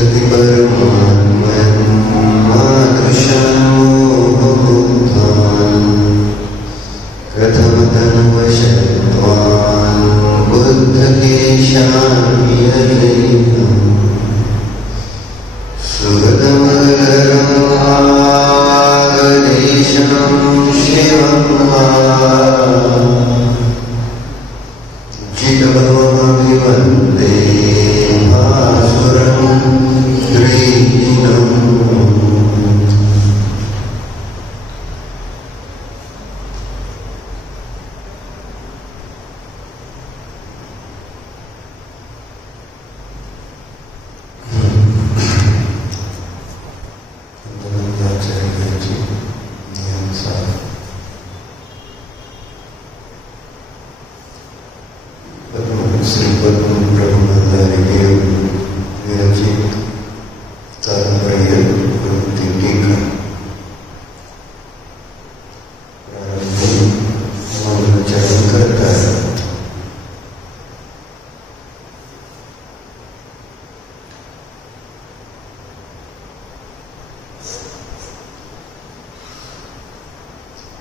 सति परमात्मन्मादृशमोहबुद्धान् कथमतनुवशत्वान् बुद्धकेशान्यजैनम् सुगतमगरमागदेशं शिवं जितभवमभिवन्दे भासुरं त्रिदिनम्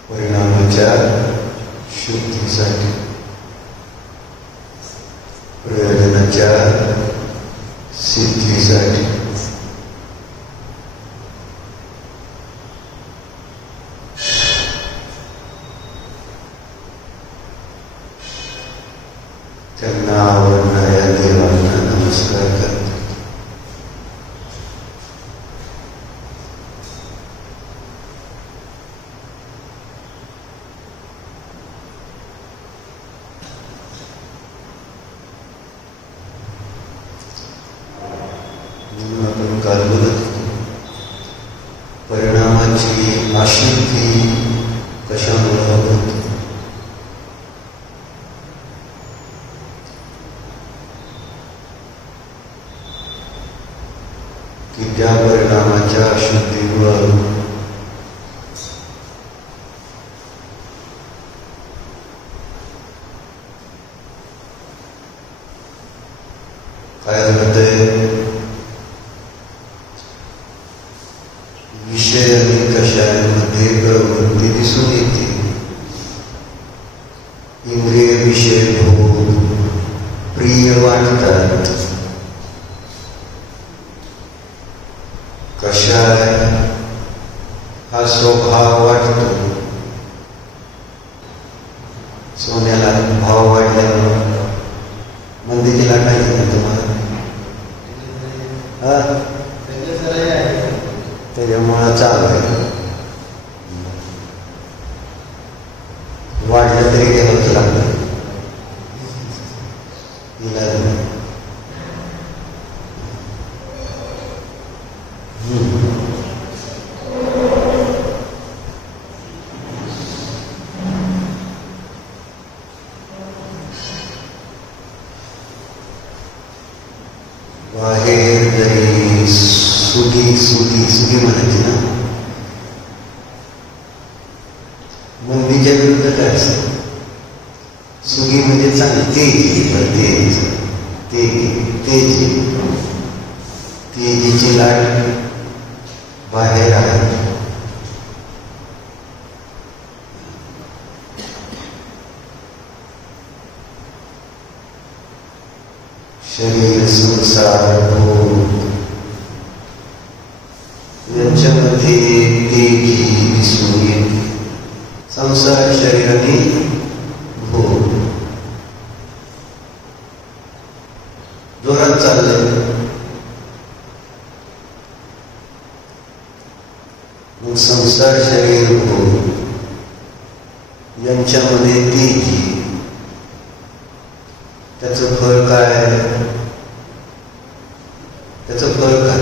परिणामाच्या शुद्धीसाठी प्रयोजनाच्या सिद्धीसाठी त्यांना आवडणाऱ्या देवांना नमस्कार करते. आपण काल बोलत परिणामाची अशुद्धी कशामुळे होते. की त्या परिणामाच्या अशुद्धीवर काय घडतंय. विषय आणि कषायांमध्ये प्रवृत्ती दिसून येते. इंद्रिय विषय भोग प्रिय वाटतात. कषाय हा स्वभाव वाटतो. सोन्याला भाव वाढल्यावर मंदिराची लाट आहे ना तुम्हाला. त्याच्यामुळं चालू आहे. वाढलं तरी घ्यावंच लागतं. इलाज नाही. बाहेर जरी सुगी म्हणायची ना. मंदीच्या विरुद्ध काय असतं. सुगी म्हणजे चांगली तेजीची लाट बाहेर आहे. शरीर संसार भोग यांच्यामध्ये तेजी दिसून येते. संसार शरीर आणि भोग जोरात चाललंय. मग संसार शरीर भोग यांच्यामध्ये तेजी. त्याचं फळ काय. त्याचं फळ काय.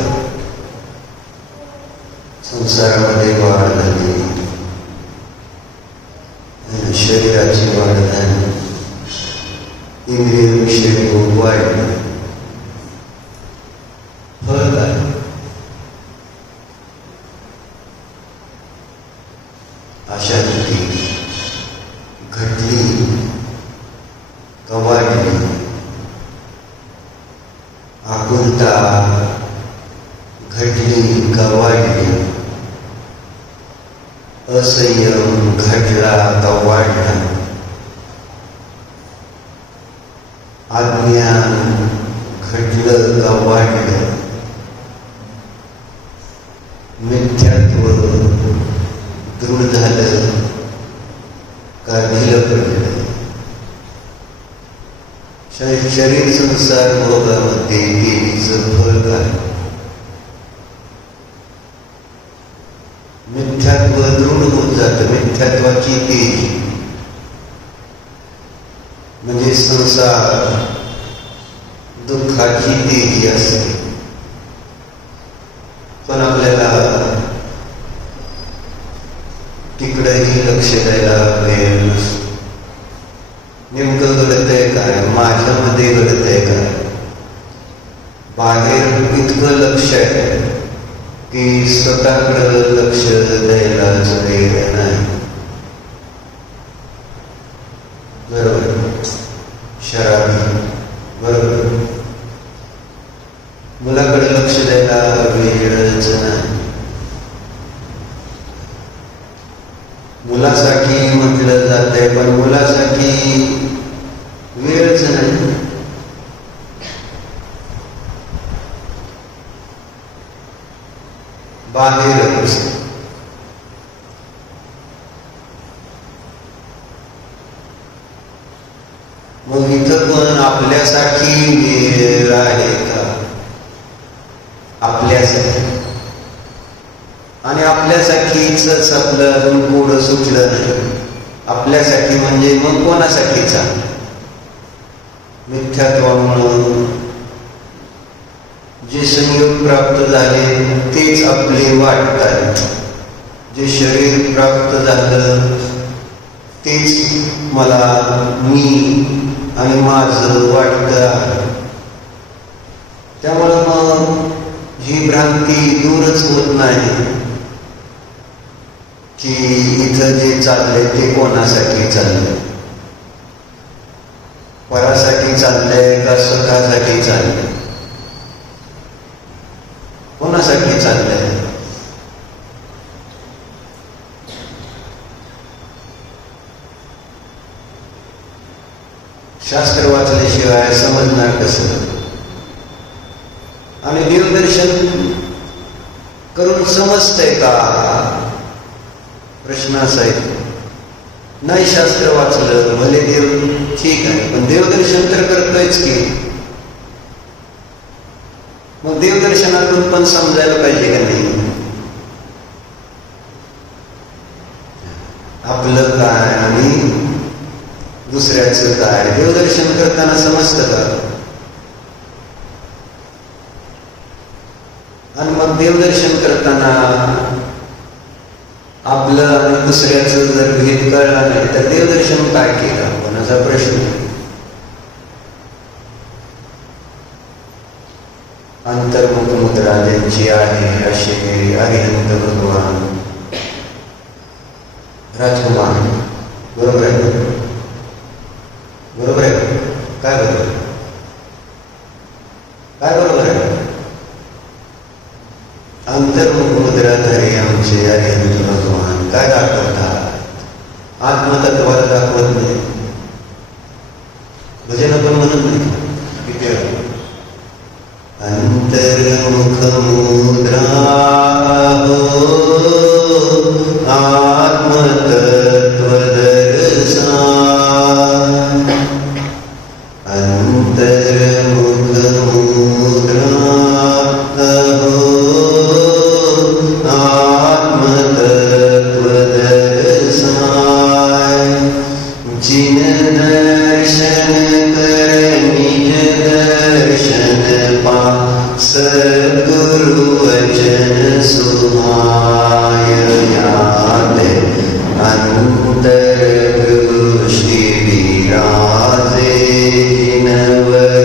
संसारामध्ये वाढ झाली. शरीराची वाढ झाली. इंद्रिय विषय भोग वाढले. फळ काय. अशा रीती घडली का वाढली. आकुलता का वाढली, असंयम घडला का वाढला, अज्ञान घडलं का वाढलं, मिथ्यात्व दृढ झालं का ढिलं पडलं. शरीर संसार भोगामध्ये देवीचं फळ काय? मिथ्यात्व दृढ होत जातं. मिथ्यात्वाची तेज म्हणजे संसार दुःखाची तेजी असते. पण आपल्याला तिकडेही लक्ष द्यायला वेळ नसतो. नेमकं घडतंय काय, माझ्यामध्ये घडतंय काय, बाहेर इतकं लक्ष आहे की स्वतःकडे लक्ष द्यायलाच वेळ नाही. बरोबर, शराबी बरोबर, मुलाकडे लक्ष द्यायला वेळच नाही. मुलासाठी म्हटलं जातंय पण मुलासाठी वेळच नाही. बाहेरच मग इथं पण आपल्यासाठी वेळ आहे का? आपल्यासाठी. आणि आपल्यासाठीच आपलं अजून पुढं सुटलं नाही. आपल्यासाठी म्हणजे मग कोणासाठीचा? मिथ्यात्वामुळं जे संयोग प्राप्त झाले तेच आपले वाटतात. जे शरीर प्राप्त झालं तेच मला मी आणि माझं वाटतं. त्यामुळं मग ही भ्रांती दूरच होत नाही की इथं जे चाललंय ते कोणासाठी चाललंय, परासाठी चाललंय का स्वतःसाठी चाललंय, कोणासाठी चाललंय. शास्त्र वाचल्याशिवाय समजणार कसं? आणि देवदर्शन करून समजतंय का? प्रश्न असा आहे. नाही शास्त्र वाचलं भले देव ठीक आहे पण देवदर्शन तर करतोयच की. मग देवदर्शनातून पण समजायला पाहिजे का नाही आपलं काय आणि दुसऱ्याचं काय? देवदर्शन करताना समजतं का? आणि मग देवदर्शन करताना आपलं आणि दुसऱ्याचं जर भेद कळला नाही तर देवदर्शन काय केलं कोणाचा प्रश्न. अंतर्मुख मुद्रा ज्यांची आहे असे अरिहंत भगवान राजकुमार. बरोबर आहे, बरोबर आहे. काय बरोबर, काय बरोबर आहे? अंतर्मुख मुद्राधारी आमचे अरिहंत भगवान काय दाखवतात? आत्मतत्वाला दाखवत नाही. भजन पण म्हणत नाही. किती अंतर्मुख मुद्रा आत्मतत्व दर्शन. अंतर्मुख मुद्रा आत्मतत्व दर्शन. जिन दर्शन कर निज दर्शन पा सद्गुरु वचन सुहाय. अंतर श्री विराजे जिनवर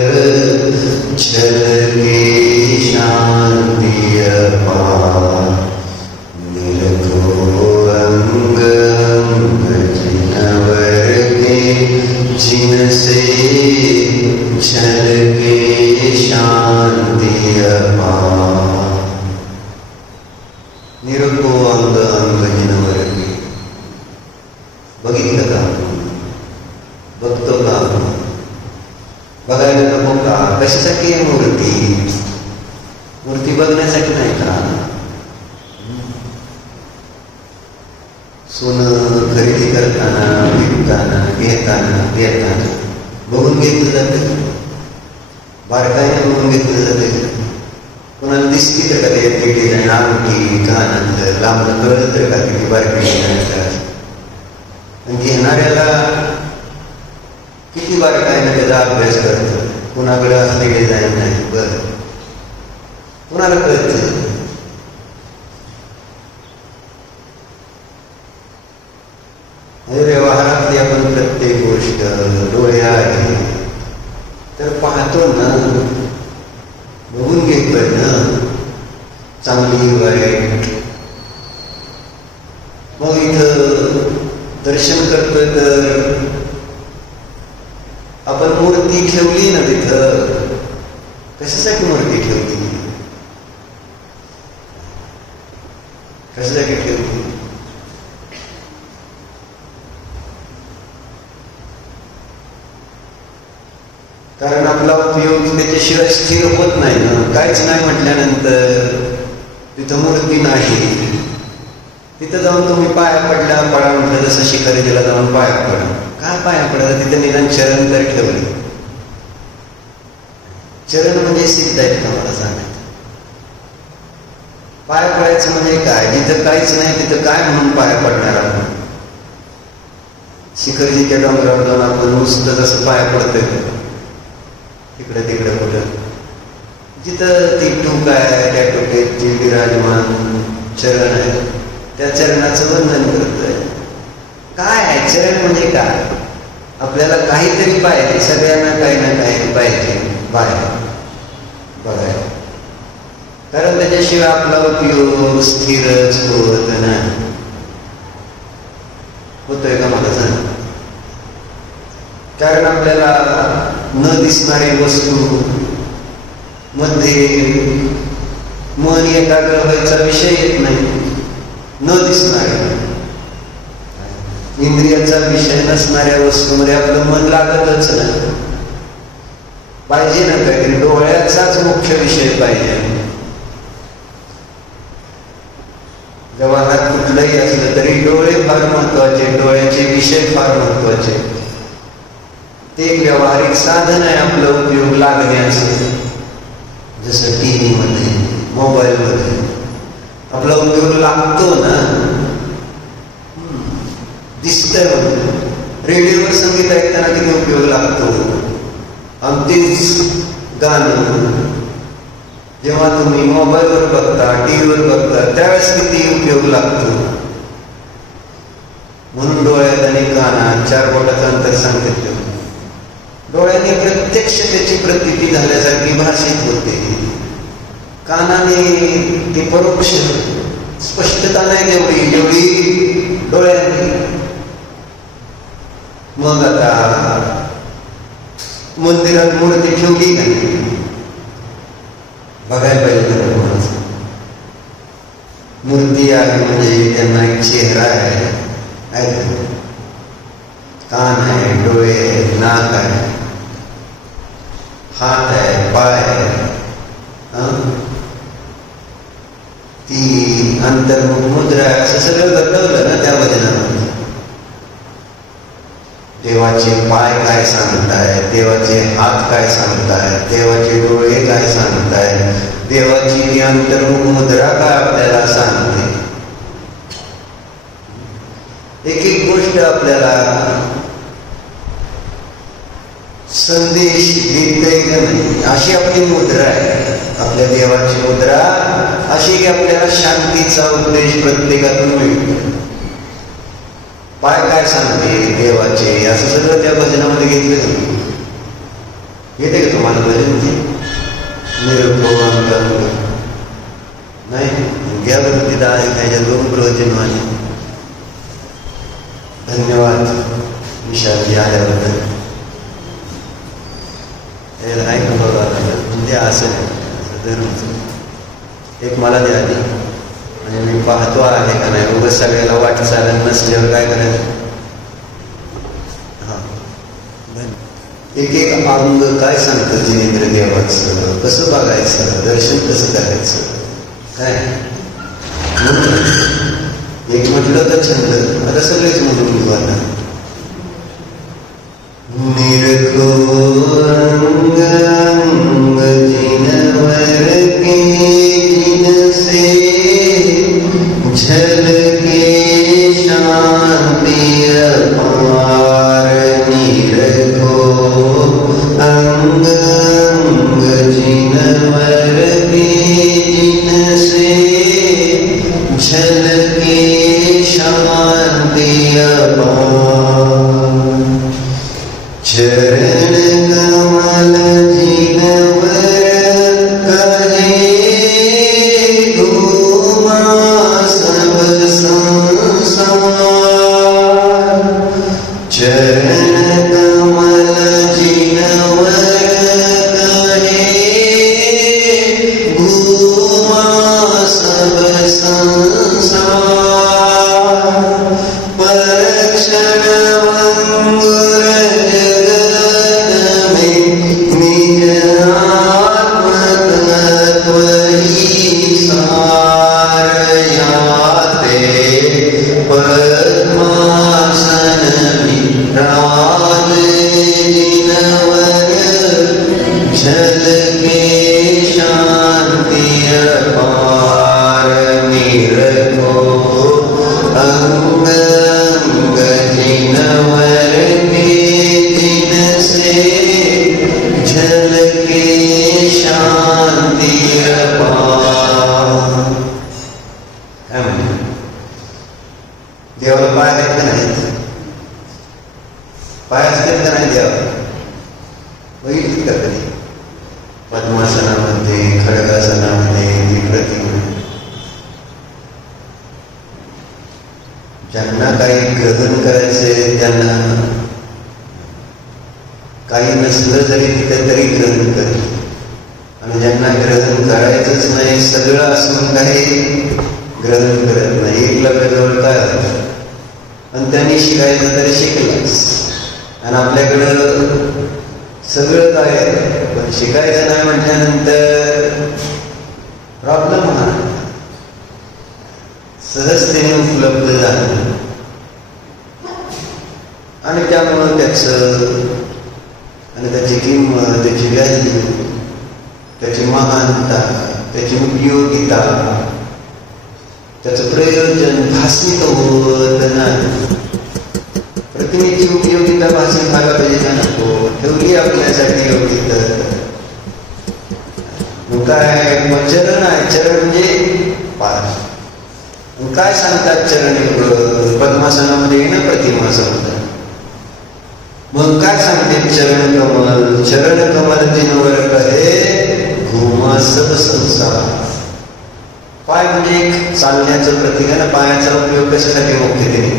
छलके शांति अपार. निरखो अंग जिनवर के जिनसे छलके शांति अपार. दाखवण्यासाठी नाही का? सोनं खरेदी करताना, विकताना, घेताना, देताना बघून घेतलं जातं, बारकाईने बघून घेतलं जातं. कोणाला दिसती तर का ते डिझाईन, अंगठी, कानातलं लांबलं कळलं तर का किती बारकी डिझाईन. घेणाऱ्याला किती बारकाईने त्याचा अभ्यास करतो. कुणाकडे असले डिझाईन नाही, बरं कुणाला कळतं. व्यवहारातली आपण प्रत्येक गोष्ट डोळे आहे तर पाहतो ना, बघून घेतोय ना, चांगली वाईट. मग इथं दर्शन करतोय तर आपण मूर्ती ठेवली ना तिथं, कशासाठी मूर्ती ठेवली, कशासाठी ठेवली? कारण आपला उपयोग त्याच्याशिवाय स्थिर होत नाही ना. काहीच नाही म्हटल्यानंतर तिथं मूर्ती नाही. तिथं जाऊन तुम्ही पाया पडा म्हटलं, जसं शिखरेजीला जाऊन पाया पडा. काय पाया पडा? तिथं निदान चरण तर ठेवले. चरण म्हणजे सिद्ध आहेत का मला सांगायचं? पाया पडायचं म्हणजे काय? जिथं काहीच नाही तिथं काय म्हणून पाया पडणार आपण? शिखरजीच्या डोंगरावर जाऊन आपण नुसतं जसं पाया पडतोय तिकडे तिकडे कुठं, जिथं ती टूक आहे त्या टोकेत जी विराजमान चरण आहे त्या चरणाचं वंदन करतोय. काय आहे चरण म्हणजे काय? आपल्याला काहीतरी पाहिजे, सगळ्यांना काही ना काही पाहिजे बाहेर बघायला. कारण त्याच्याशिवाय आपला उपयोग स्थिरच होत नाही. होतोय का मला सांग? कारण आपल्याला न दिसणारी वस्तू मध्ये मन एकाग्र व्हायचा विषय येत नाही. न दिसणाऱ्या इंद्रियाचा विषय नसणाऱ्या वस्तूमध्ये आपलं मन लागतच नाही. पाहिजे ना काहीतरी, डोळ्याचाच मुख्य विषय पाहिजे. व्यवहारात कुठलंही असलं तरी डोळे फार महत्वाचे, डोळ्याचे विषय फार महत्वाचे. ते एक व्यावहारिक साधन आहे आपलं उपयोग लागण्याचं. जसं टीव्ही मध्ये, मोबाईल मध्ये आपला उपयोग लागतो ना, दिसतंय. रेडिओवर संगीत ऐकताना किती उपयोग लागतो. अगदीच गाणं जेव्हा तुम्ही मोबाईलवर बघता, टीव्हीवर बघता त्यावेळेस किती उपयोग लागतो. म्हणून डोळ्यात आणि कानात 4 बोटाचं अंतर सांगितलं. डोळ्याने प्रत्यक्ष त्याची प्रतीती झाल्यासारखी भाषित होते. कानाने ती परोक्ष स्पष्टता नाही तेवढी जेवढी डोळ्याने. मग आता मंदिरात मूर्ती ठेवली नाही, बघायला पाहिजे. मूर्ती आहे म्हणजे त्यांना एक चेहरा आहे, कान आहे, डोळे आहे, नाक आहे, हात आहे, पाय आहे. ती अंतर्मुख मुद्रा आहे, असं सगळं घडवलं ना त्या भजनामध्ये. देवाचे पाय काय सांगताय, देवाचे हात काय सांगताय, देवाचे डोळे काय सांगताय, देवाची ती अंतर्मुख मुद्रा काय आपल्याला सांगते. एक एक गोष्ट आपल्याला संदेश देते का नाही, अशी आपली मुद्रा आहे. आपल्या देवाची मुद्रा अशी की आपल्याला शांतीचा उद्देश प्रत्येकातून मिळतो. पाय काय सांगते देवाचे, असं सगळं त्या भजनामध्ये घेतलं. घेते का तुम्हाला भजन? निरुपम नाही घ्या बरं, तिथं आहे त्याच्या 2 प्रवचनवाणी. धन्यवाद विशालजी आल्याबद्दल. म्हणजे असं धर्म एक मला द्या आधी, म्हणजे मी पाहतो आहे का नाही. उगाच सगळ्याला वाट चालत नसल्यावर काय करायचं. हा एक एक अंग काय सांगतं जिनेंद्र देवाचं, कसं बघायचं, दर्शन कसं करायचं. एक म्हटलं तर छंद, आता सगळेच म्हणून घेऊ आता. निरखो अंग अंग जिनवर के जिनसे झलके शांति अपार. निरखो अंग अंग जिनवर के जिनसे झलके शांति अपार. चरण कमल जिनवर कहे घूमा सब संसार. चरण कमल जिनवर कहे घूमा सब संसार. परक्षण अंगुर देवाला पाय आहेत का नाहीत? पाय असतात का नाही देवाला? बघितली का कधी? पद्मासनामध्ये, खडगासनामध्ये, विप्रतिमा. ज्यांना काही ग्रहण करायचे, त्यांना काही नसलं जरी तिथे तरी ग्रहण कर. आणि ज्यांना ग्रहण करायचंच नाही, सगळं असून काही ग्रहण करत नाही, एक लग्नाजवळ काय आणि त्यांनी शिकायचं तरी शिकलाच. आणि आपल्याकडं सगळं काय पण शिकायचं नाही म्हटल्यानंतर प्रॉब्लेम हा सहजतेने उपलब्ध झालं. आणि त्यामुळं त्याचं आणि त्याची किंमत, त्याची व्हॅल्यू, त्याची महानता, त्याची उपयोगिता, त्याचं प्रयोजन भासणीत होत नाही. प्रतिमेची उपयोगिता भासणी व्हायला पाहिजे ना. नको ठेवली आपल्यासाठी एवढी तर काय. मग चरण आहे, चरण म्हणजे पाय. काय सांगतात चरण योग? पद्मासनामध्ये आहे ना प्रतिमासन. मग काय सांगते चरण कमल? चरण कमल जिनवर कहे घुमा सब संसार. पाय म्हणजे एक चालण्याचं प्रतीक आहे ना. पायाचा उपयोग कशासाठी मुख्यतेने?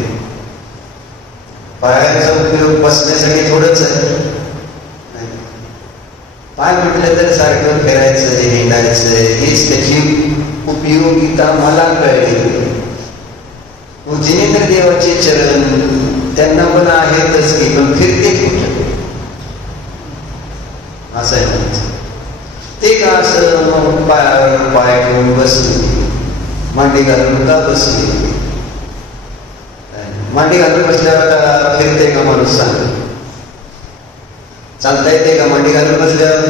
पायाचा उपयोग बसण्यासाठी थोडंच आहे. पाय म्हटलं तर सारखं फिरायचं, हिंडायचं, हीच त्याची उपयोगिता मला कळली. जिनेंद्र देवाचे चरण त्यांना पण आहेतच की, पण फिरते कुठं असं आहे. ते का असं पायावर पाय घेऊन बसली, मांडी घालून का बसली? मांडी घालून बसल्यावर आता फिरते का माणूस? सांग, चालता येते का मांडी घालून बसल्यावर?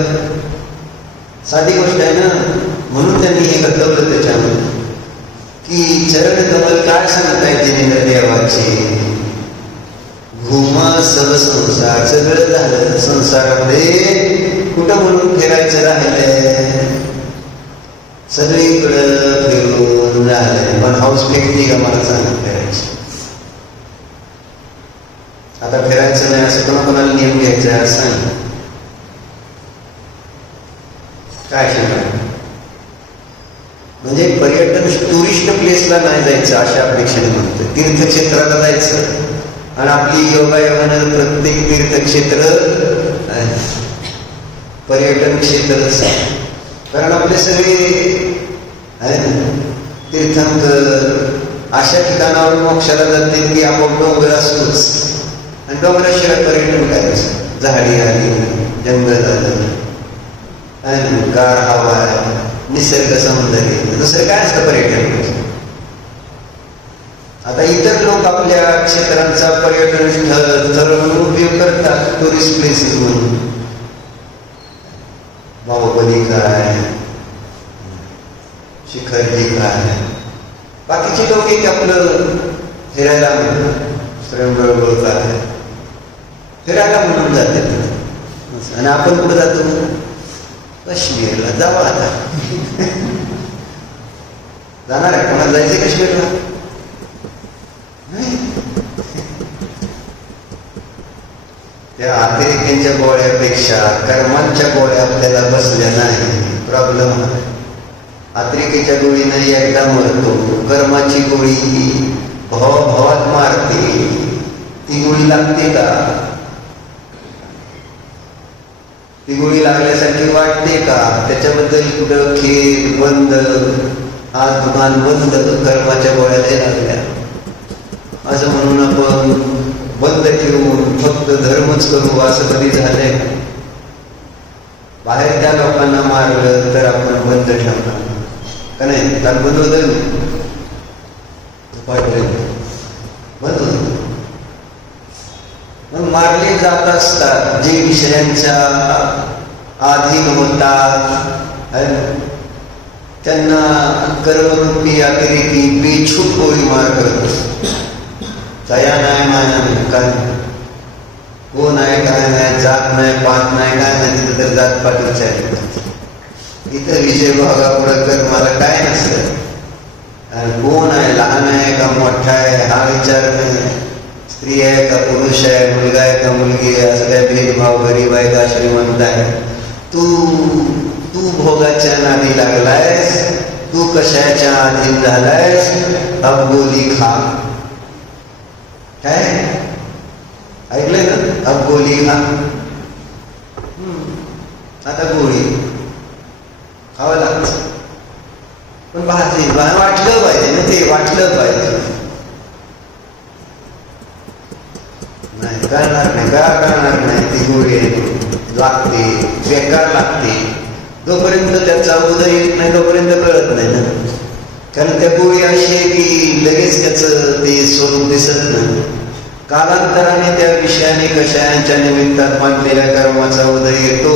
साधी गोष्ट आहे ना. म्हणून त्यांनी हे घडवलं त्याच्यामध्ये की चरण कमल काय सांगताय जिनेंद्र देवाचे? घुमा सब संसार. सगळं झालं संसारामध्ये, कुठं म्हणून फिरायचं राहिलंय? सगळीकडं फिरून झालंय, पण हाऊस फेकली का मला सांग फिरायची? आता फिरायचं नाही असं कोणाकोणाला नियम घ्यायचा आहे सांग. काय सांगा? म्हणजे पर्यटन टुरिस्ट प्लेसला नाही जायचं अशा अपेक्षेने म्हणतो. तीर्थक्षेत्राला जायचं. आणि आपली योगायोगानं प्रत्येक तीर्थक्षेत्र पर्यटन क्षेत्रच आहे. कारण आपले सगळे तीर्थंकर अशा ठिकाणावर मोक्षाला जाते की आपण डोंगर असतोच. आणि डोंगराशिवाय पर्यटन करायचं. झाडी आली, जंगल आलं, गार हवा, निसर्ग सौंदर्य, दुसरं काय असतं पर्यटन? इतर लोक आपल्या क्षेत्रांचा पर्यटन स्थळ म्हणून उपयोग करतात, टुरिस्ट प्लेसेस म्हणून. बाहुबली काय, शिखरजी काय, बाकीचे लोक एक आपलं फिरायला म्हणून, श्रमबळ काय फिरायला म्हणून जातात. आणि आपण कुठं जातो? काश्मीरला. जावं आता. जाणार आहे कोणाला जायचं काश्मीरला? नाही. त्या अतिरेक्यांच्या गोळ्यापेक्षा कर्मांच्या गोळ्या आपल्याला बसल्या नाही. प्रॉब्लेम अतिरेकीच्या गोळीनं एकदा मरतो, कर्माची गोळी भवात मारते. ती गोळी लागते का? ती गोळी लागल्यासारखी वाटते का? त्याच्याबद्दल कुठं खेळ बंद, आज दुकान बंद, कर्माच्या गोळ्या लागल्या असं म्हणून आपण बंद ठेवून फक्त धर्मच करू असं कधी झालंय? बाहेर त्या लोकांना मारलं तर आपण बंद ठेवणार का नाही? कारण बंद होतं बंद होत. मग मारले जात असतात जे विषयांच्या अधीन होतात, त्यांना कर्मरूपी अतिरेकी बेछूट गोळी मार करत. चया नाही, माया नाही, काय कोण आहे काय नाही, जात नाही, पात नाही, काय नाही. तिथं तर जातपात विचार. इथं विजय भागा पुढं कर्माला काय नसतं. आणि कोण आहे, लहान आहे का मोठा आहे हा विचार नाही. स्त्री आहे का पुरुष आहे, मुलगा आहे का मुलगी आहे, असं काय भेदभाव, गरीब आहे का श्रीमंत आहे. तू भोगाच्या नादी लागलायस, तू कशाच्या अधीन झालायस. अब गोली खा. काय ऐकलंय ना? अब गोली खा. आता गोळी खावं लागतं. पण वाटलं पाहिजे ना, ते वाटलं पाहिजे. नाही करणार नाही, का करणार नाही. ती गोळी लागते, बेकार लागते. जोपर्यंत त्याचा उदय येत नाही तोपर्यंत कळत नाही ना. कारण त्या गोळी अशी आहे की लगेच त्याचं ते स्वरूप दिसत नाही. कालांतराने त्या विषयाने कषायांच्या निमित्तात बांधलेल्या कर्माचा उदय येतो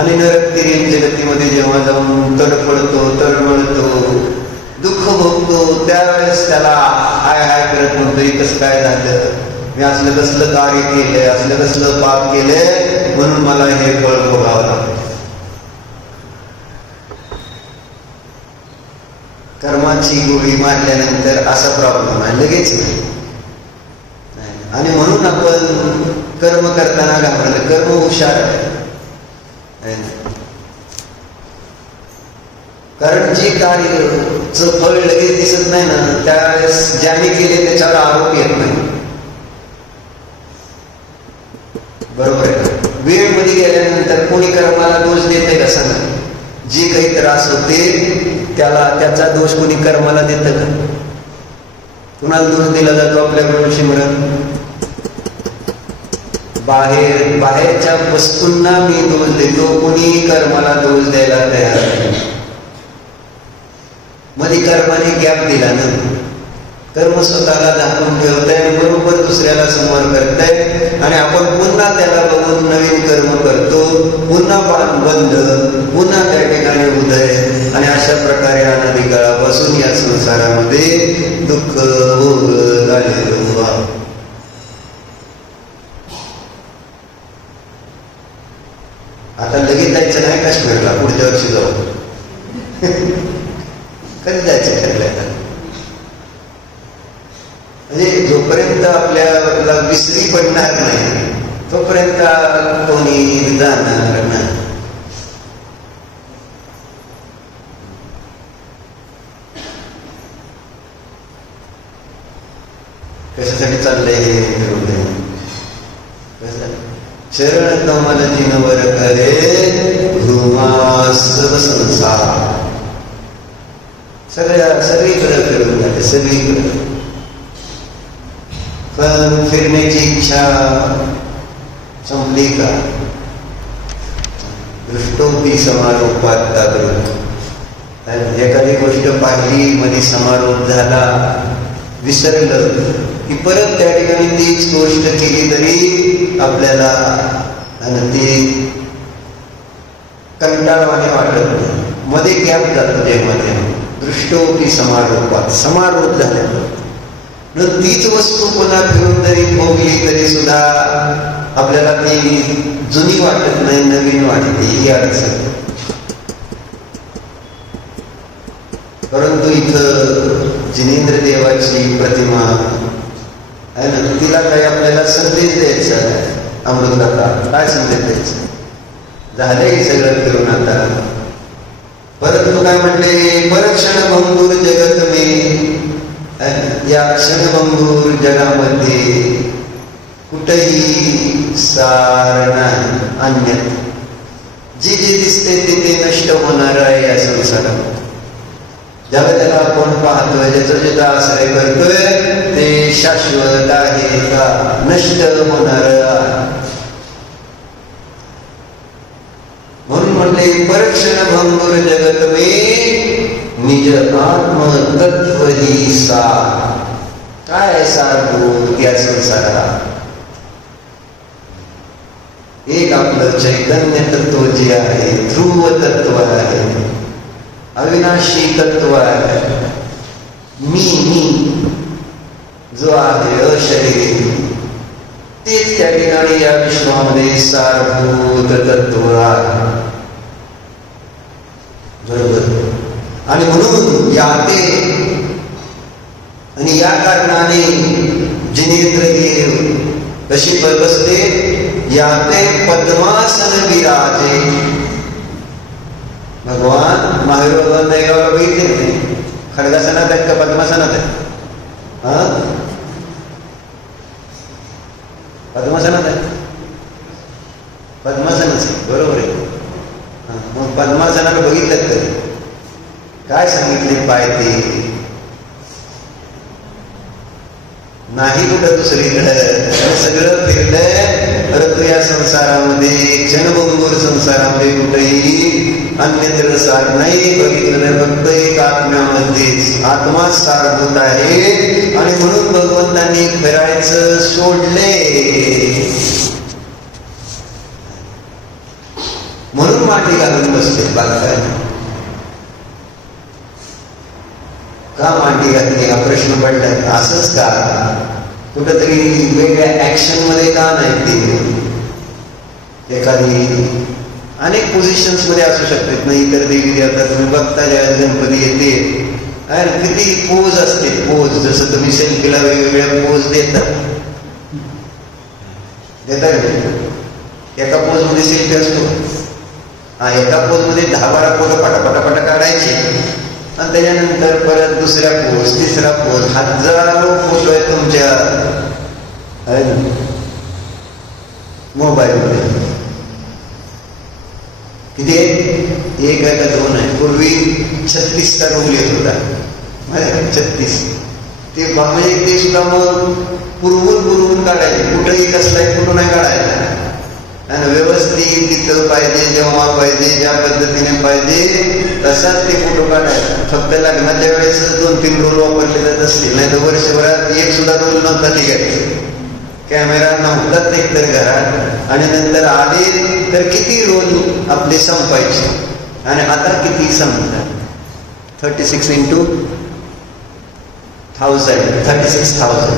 आणि नरकतिर्यक जगतीमध्ये जेव्हा जाऊन तडफडतो, तळमळतो, दुःख भोगतो, त्यावेळेस त्याला हाय हाय करत म्हणतो, कसं काय झालं, मी असलं कसलं कार्य केलंय, असलं कसलं पाप केलंय म्हणून मला हे फळ भोगावं लागतं. कर्माची गोळी मारल्यानंतर असा प्रॉब्लेम आहे, लगेच नाही. आणि म्हणून आपण कर्म करताना घाबरलं. कर्म हुशार आहे. कारण जे कार्यचं फळ लगेच दिसत नाही ना, त्यावेळेस ज्याने केले त्याच्यावर आरोप येत नाही. बरोबर आहे. वेळ मध्ये गेल्यानंतर कोणी कर्माला दोष देते का? सांगा. जे काही त्रास होते त्याला त्याचा दोष कोणी कर्माला देतं का? कुणाला दोष दिला जातो आपल्याकडून? शिमरन बाहेरच्या वस्तूंना मी दोष देतो, कोणी कर्माला दोष द्यायला तयार नाही. मध्ये कर्माने गॅप दिला ना, कर्म स्वतःला झाकून ठेवतंय, बरोबर दुसऱ्याला समोर करताय आणि आपण पुन्हा त्याला बघून नवीन कर्म करतो, पुन्हा बंद, पुन्हा त्या ठिकाणी उदय. आणि अशा प्रकारे अनादी काळापासून या संसारामध्ये दुःख भोग झालेलं. आता लगेच जायचं नाही काश्मीरला, पुढच्या वर्षी जाऊ. कधी जायचं ठरलंय? म्हणजे जोपर्यंत आपल्याला विसरी पडणार नाही तोपर्यंत कोणी जाणार नाही. कशासाठी चाललंय हे? शरण कमल जिनवर करे भ्रुमास संसार. सगळीकडे फिरून जाते, सगळीकडे. पण फिरण्याची इच्छा संपली का? दृष्टोपी समारोपात जागृत. एखादी गोष्ट पाहिली, मध्ये समारोप झाला विसरलं की परत त्या ठिकाणी तीच गोष्ट केली तरी आपल्याला ती कंटाळवाने वाटत नाही. मध्ये गॅप जातो जेव्हा दृष्टोपी समारोपात समारोप झाल्यावर तीच वस्तू पुन्हा फिरून जरी भोगली तरी सुद्धा आपल्याला ती जुनी वाटत नाही, नवीन वाटते. ही अडचण. परंतु इथं जिनेंद्र देवाची प्रतिमा आहे ना, तिला काही आपल्याला संदेश द्यायचा आहे. अमृतलता काय संदेश द्यायचा? झाले सगळं फिरून आता. परंतु काय म्हणले, परक्षणभंगूर जगत मे, या क्षणभंगूर जगामध्ये कुठेही सार नाही. अन्यत जे जे दिसते ते नष्ट होणार आहे या संसारात. ज्याला त्याला आपण पाहतोय, ज्याचा ज्याचा आश्रय करतोय ते शाश्वत आहे का नष्ट होणार आहे. म्हणून म्हणले परक्षणभंगूर जगत मे निज आत्मतत्व ही सार. काय सारभूत या संसारात? एक आपलं चैतन्य तत्व जे आहे, ध्रुव तत्व आहे, अविनाशी तत्व आहे. मी जो आहे अशरीरी, तेच त्या ठिकाणी या विश्वामध्ये सारभूत तत्व आहे. बरोबर. आणि म्हणून या ते आणि या कारणाने जिनेंद्र देव कशी बसते, याते पद्मासन विराजे. भगवान महावीर भगवान देवाला बघितले नाही, खडगासनात आहेत का पद्मासनात आहेत? पद्मासनात आहे. पद्मासनच बरोबर आहे. मग पद्मासनाला बघितलं कधी? काय सांगितले? पाय ते नाही कुठं दुसरीकडं. सगळं फिरलंय, परंतु या संसारामध्ये क्षणभंगूर संसारामध्ये कुठेही अन्यत्र सार नाही बघितलं. फक्त एक आत्म्यामध्येच आत्माच सारभूत आहे. आणि म्हणून भगवंतांनी फिरायचं सोडले. म्हणून माठी घालून बसले. बागकाय का मांडी घातली हा प्रश्न पडलाय. असंच का? कुठंतरी वेगळ्या ऍक्शन मध्ये का नाही? ते एखादी अनेक पोझिशन्स मध्ये असू शकतात ना. इतर देवी देवता तुम्ही बघता ज्यावेळेस गणपती येते किती पोज असते. पोज जसं तुम्ही सेल्फीला वेगवेगळ्या पोज देता एका पोज मध्ये सेल्फी असतो. एका पोज मध्ये 10-12 फोटो पटापटा काढायचे आणि त्याच्यानंतर परत दुसऱ्या पोज, तिसरा पोज. हजारो फोटो आहेत तुमच्या मोबाईल मध्ये. किती आहे? 1 आहे का 2 आहे? पूर्वी 36चा रूल येत होता. 36 ते म्हणजे ते सुद्धा मग पुरवून काढायचे. कुठेही कसलाही फोटो नाही काढायचा. आणि व्यवस्थित तिथं पाहिजे, जेव्हा पाहिजे, ज्या पद्धतीने पाहिजे तसाच ते फोटो काढायचा. फक्त लग्नाच्या वेळेस 2-3 रोल वापरले जात असतील, नाही तर वर्षभरात एक सुद्धा रोल नव्हता निघायचा. कॅमेरा नव्हताच एकतर घरात. आणि नंतर आले तर किती रोल आपले संपायचे. आणि आता किती संपतात? 36 into 1000 36,000.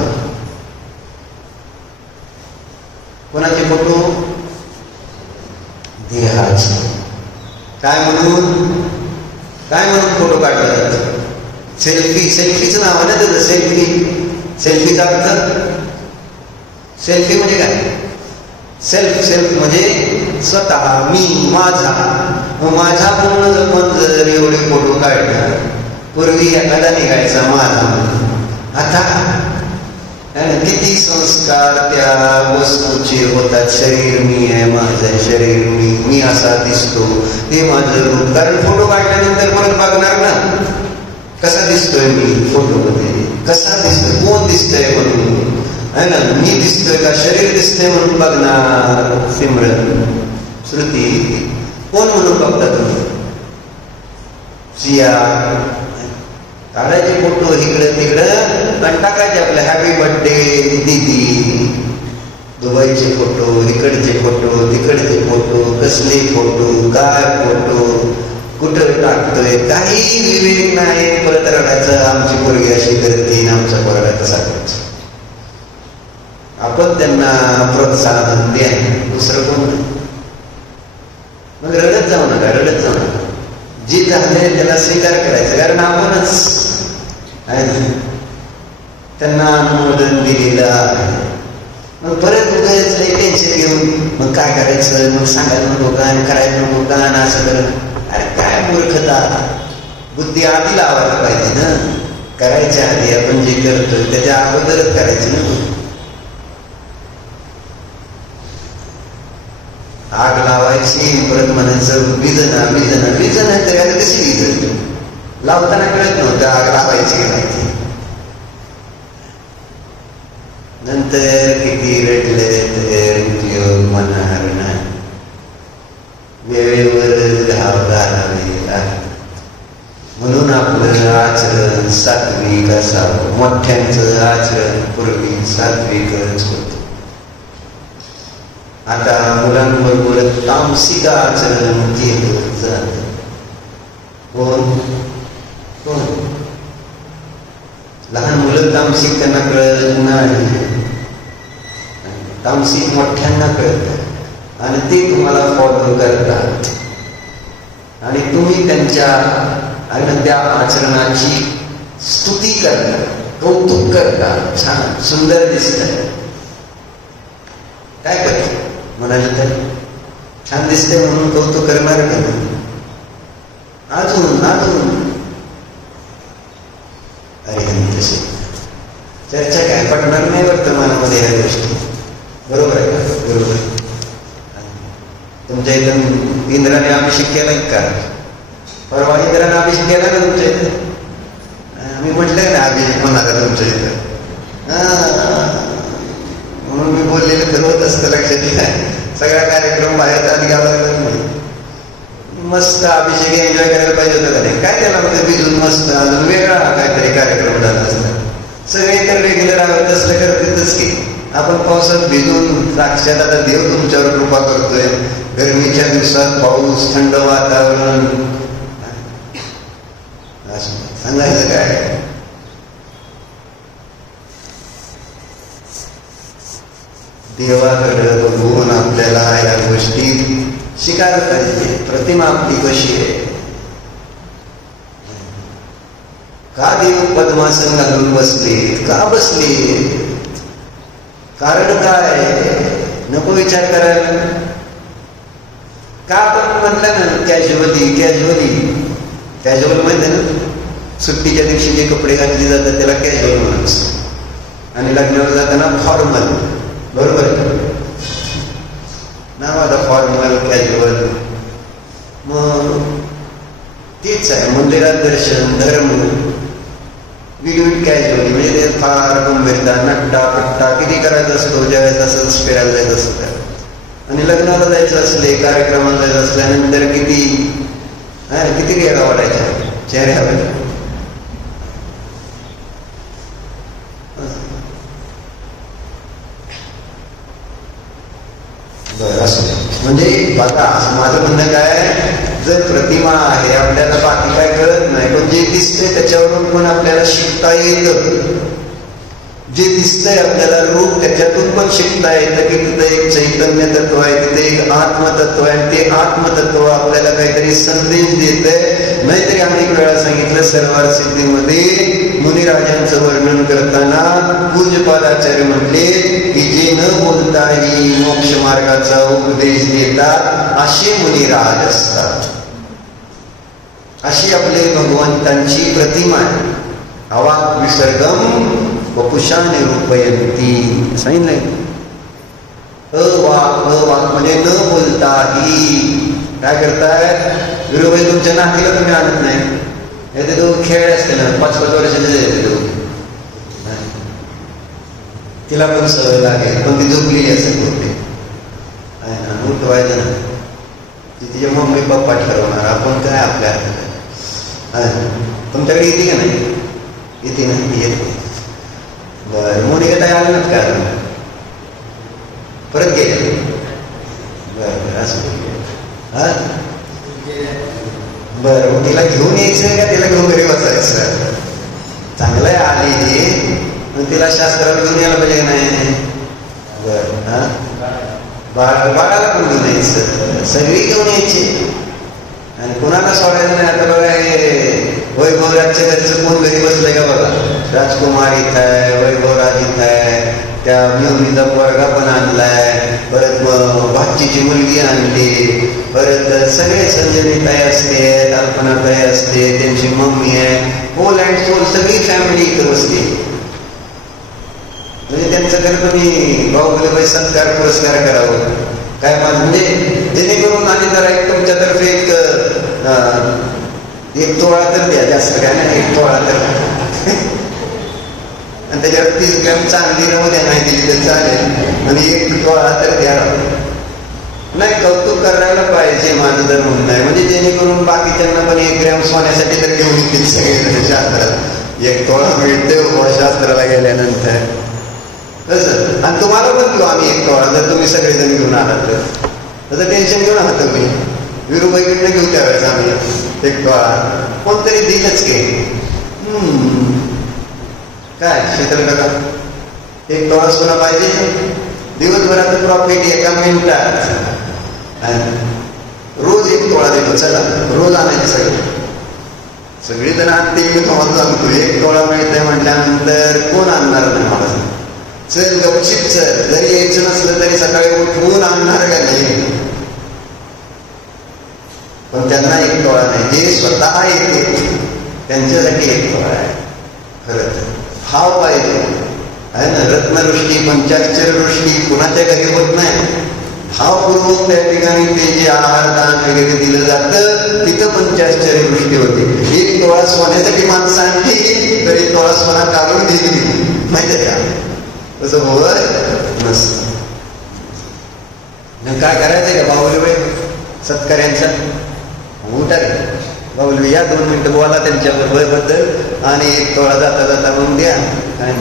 कोणाचे फोटो? देहाचे. काय म्हणून फोटो काढले जातात? सेल्फीचं नाव आहे ना त्याचं. सेल्फीचा अर्थ सेल्फी म्हणजे काय? सेल्फ म्हणजे स्वतः, मी, माझा पूर्ण जर एवढे फोटो काढला. पूर्वी एखादा निघायचा माझा. आता किती संस्कार त्या वस्तूचे होतात. शरीर मी आहे, माझं शरीर मी असा दिसतो, हे माझं रूप. कारण फोटो काढल्यानंतर परत बघणार ना कसा दिसतोय मी फोटोमध्ये, कसा दिसतोय, कोण दिसतोय म्हणून है ना. मी दिसतोय का शरीर दिसतोय म्हणून बघणार. सिमरन, श्रुती कोण म्हणून बघता तुम्ही? जिया काढायचे फोटो इकडं तिकडं आणि टाकायचे आपले हॅपी बर्थडे दीदी. दुबईचे फोटो, इकडचे फोटो, तिकडचे फोटो, कसले फोटो, काय फोटो, कुठं टाकतोय, काही विवेक नाही. परत रडायचं आमची पोरगी अशी करते, आमचा पोरगा तसा करतो. आपण त्यांना प्रोत्साहन द्या, दुसरं कोण नाही. मग रडत जाऊ नका, रडत जाऊ नका. जे झाले त्याला स्वीकार करायचं, कारण आपणच त्यांना अनुमोदन दिलेलं आहे. मग परत उगाच टेन्शन घेऊन मग काय करायचं, मग सांगायला नको का, करायला नको का, असं कर. अरे काय मूर्खता. बुद्धी आधी लावायला पाहिजे ना. करायच्या आधी आपण जे करतो त्याच्या अगोदरच करायचं ना. आग लावायची, परत म्हणायचं विजना विजना विजना, तरी आता कशी विजन? लावताना कळत नव्हतं आग लावायची की नाही. नंतर किती रडले तर उपयोग होणार नाही. वेळेवर घाव घालावे लागतात. म्हणून आपलं आचरण सात्विक असावं. मोठ्यांचं आचरण पूर्वी सात्विकच होतं. आता मुलांबरोबर तामसिक आचरण केलं जात. कोण कोण? लहान मुलं तामसिक त्यांना कळत नाही. तामसिक मोठ्यांना कळत आणि ते तुम्हाला फॉलो करतात आणि तुम्ही त्यांच्या आणि त्या आचरणाची स्तुती करता, कौतुक करता. छान सुंदर दिसतंय, काय करते म्हणाले तर छान दिसते म्हणून कौतुक करणार का? अजून अजून अरे तशी चर्चा काय पटणार नाही वर्तमानामध्ये ह्या गोष्टी. बरोबर आहे का? बरोबर. तुमच्या इथं इंद्राने अभिषेक केलाय का? परवा इंद्राने अभिषेक केला ना तुमच्या इथं? मी म्हटलंय ना अभिषेक होणार तुमच्या इथं, म्हणून मी बोललेलं ठरवत असतं. लक्षात घ्या, सगळा कार्यक्रम बाहेर आधी गावाला नाही. मस्त अभिषेक एन्जॉय करायला पाहिजे होतं का नाही? काय त्याला मध्ये भिजून मस्त अजून वेगळा काहीतरी कार्यक्रम झाला असता. सगळे तर रेग्युलर आहोत तसलं करतातच की. आपण पावसात भिजून साक्षात आता देव तुमच्यावर कृपा करतोय. गरमीच्या दिवसात पाऊस, थंड वातावरण, सांगायचं काय? देवाकडे बघून आपल्याला या गोष्टी शिकायला पाहिजे. प्रतिमा आपली कशी आहे? का देव पद्मासन घालून बसले? का बसले? कारण काय? नको विचार करायला. का आपण म्हटलं ना कॅज्युअली कॅज्युअली कॅज्युअल माहिती आहे ना? सुट्टीच्या दिवशी जे कपडे घातले जातात त्याला कॅज्युअल म्हणायचं आणि लग्नावर जाताना फॉर्मल. बरोबर ना? माझा फॉर्मल कॅज्युअल. मग तेच आहे मंदिरात दर्शन धर्म विविध कॅज्युअली म्हणजे ते फार गंभीरता नट्टा पट्टा किती करायचं असतो. ज्यावेळेस असंच फिरायला जायचं असतं आणि लग्नाला जायचं असले, कार्यक्रमाला जायचं असल्यानंतर किती किती रेगा वाढायच्या चेहऱ्यावर. म्हणजे बघा माझं म्हणणं काय, जर प्रतिमा आहे आपल्याला बाकी काय कळत नाही, पण जे दिसतंय त्याच्यावरून पण आपल्याला शिकता येतं. जे दिसतंय आपल्याला रूप त्याच्यातून पण शिकता येतं की तिथं एक चैतन्य तत्व आहे, तिथे एक आत्मतत्व आहे. ते आत्मतत्व आपल्याला काहीतरी संदेश देतंय. नाहीतरी अनेक वेळा सांगितलं सरवार सिद्धीमध्ये मुनिराजांचं वर्णन करताना पूज्यपादाचार्य म्हटले की जे न बोलताही मोक्ष मार्गाचा उपदेश देतात असे मुनिराज असतात. अशी आपले भगवंतांची प्रतिमा आहे. अवाक विसर्गम वपुषाने रूपयंती सांगितलंय. अवाक म्हणजे न बोलताही. काय करताय? विरोबाई तुमच्या नातीला तुम्ही आणत नाही. हे दोघं खेळ असते ना, 5-5 वर्षाचे येते दोघं. तिला पण सवय लागेल, पण ती झोपलेली असेल कुठे आहे ना, उठवायचं ना. ती तिच्या मम्मी पप्पा ठरवणार, आपण काय आपल्या हातात. तुमच्याकडे येते का नाही? येते ना, येते. बरं, मोनिका ताई आलं ना काय, परत गेले. बरं असं हा, बरं मग तिला घेऊन यायचं का तिला घेऊन घरी बसायचं? चांगलं आहे आली, मग तिला शास्त्राला घेऊन यायला पाहिजे नाही? बरं हा, बाळाला पण घेऊन यायचं, सगळी घेऊन यायची आणि कुणाला सोडायचं नाही. आता बघा वैभवराजच्या घरचं कोण घरी बसलंय का बघा, राजकुमार इथं आहे, वैभवराज इथं आहे, त्या म्युनीचा पोरगा पण आणलाय, परत भाचीची मुलगी आणली, परत सगळे संजनी ताई असते, कल्पना ताई असते, त्यांची मम्मी आहे, होल अँड सोल सगळी फॅमिली इथं बसते. म्हणजे त्यांचं कल्पनी बाहुबली सत्कार पुरस्कार करावं काय म्हणजे जेणेकरून आणि जरा एक तुमच्यातर्फे एक तोळा तर द्या, जास्त काय नाही, एक तोळा तर आणि त्याच्यावर 30 ग्रॅम चांगली राहू द्या, नाही दिली तर चालेल, आणि एक तोळा तर द्या. नाही कौतुक करायला पाहिजे माझं जर म्हणणं आहे, म्हणजे जेणेकरून बाकीच्यांना पण 1 ग्रॅम सोन्यासाठी तर घेऊन येतील सगळे शास्त्रात. 1 तोळा मिळते शास्त्राला गेल्यानंतर तसं. आणि तुम्हाला पण घेऊ आम्ही 1 तोळा, जर तुम्ही सगळेजण घेऊन आहात तर. तसं टेन्शन घेऊन आहात तुम्ही, विरुबाईकडनं घेऊ त्यावेळेस आम्ही 1 तोळा, कोणतरी दिलंच की. काय शीतल काका 1 तोळा सोनं पाहिजे, दिवसभराचं प्रॉफिट एका मिनिटात, रोज 1 तोळा देतो, चला रोज आणायचं. सगळी जण आणते, मी तुम्हाला सांगतो 1 तोळा मिळतंय म्हटल्यानंतर कोण आणणार नाही मला? चल गपचिप चल, जरी यायचं नसलं तरी सकाळी उठवून आणणार का नाही? पण त्यांना 1 तोळा नाही, जे स्वतः येते त्यांच्यासाठी 1 तोळा आहे. खरंच भाव पाहिजे आहे ना. रत्नवृष्टी पंचाक्षरवृष्टी कुणाच्या घरी होत नाही, भावपूर्वक त्या ठिकाणी ते जे आहार दान वगैरे दिलं जातं तिथं पंचाक्षरवृष्टी होते. 1 तोळा सोन्यासाठी माणसं आणली तर 1 तोळा सोना काढून दिली, माहिती आहे का? तसं होय नसतं. काय करायचंय का बाहुलीबाई सत्कार्यांचा? उठा रे बाहुली, या 2 मिनिटं बोला त्यांच्याबद्दल आणि 1 तोळा जाता जाता म्हणून द्या. काय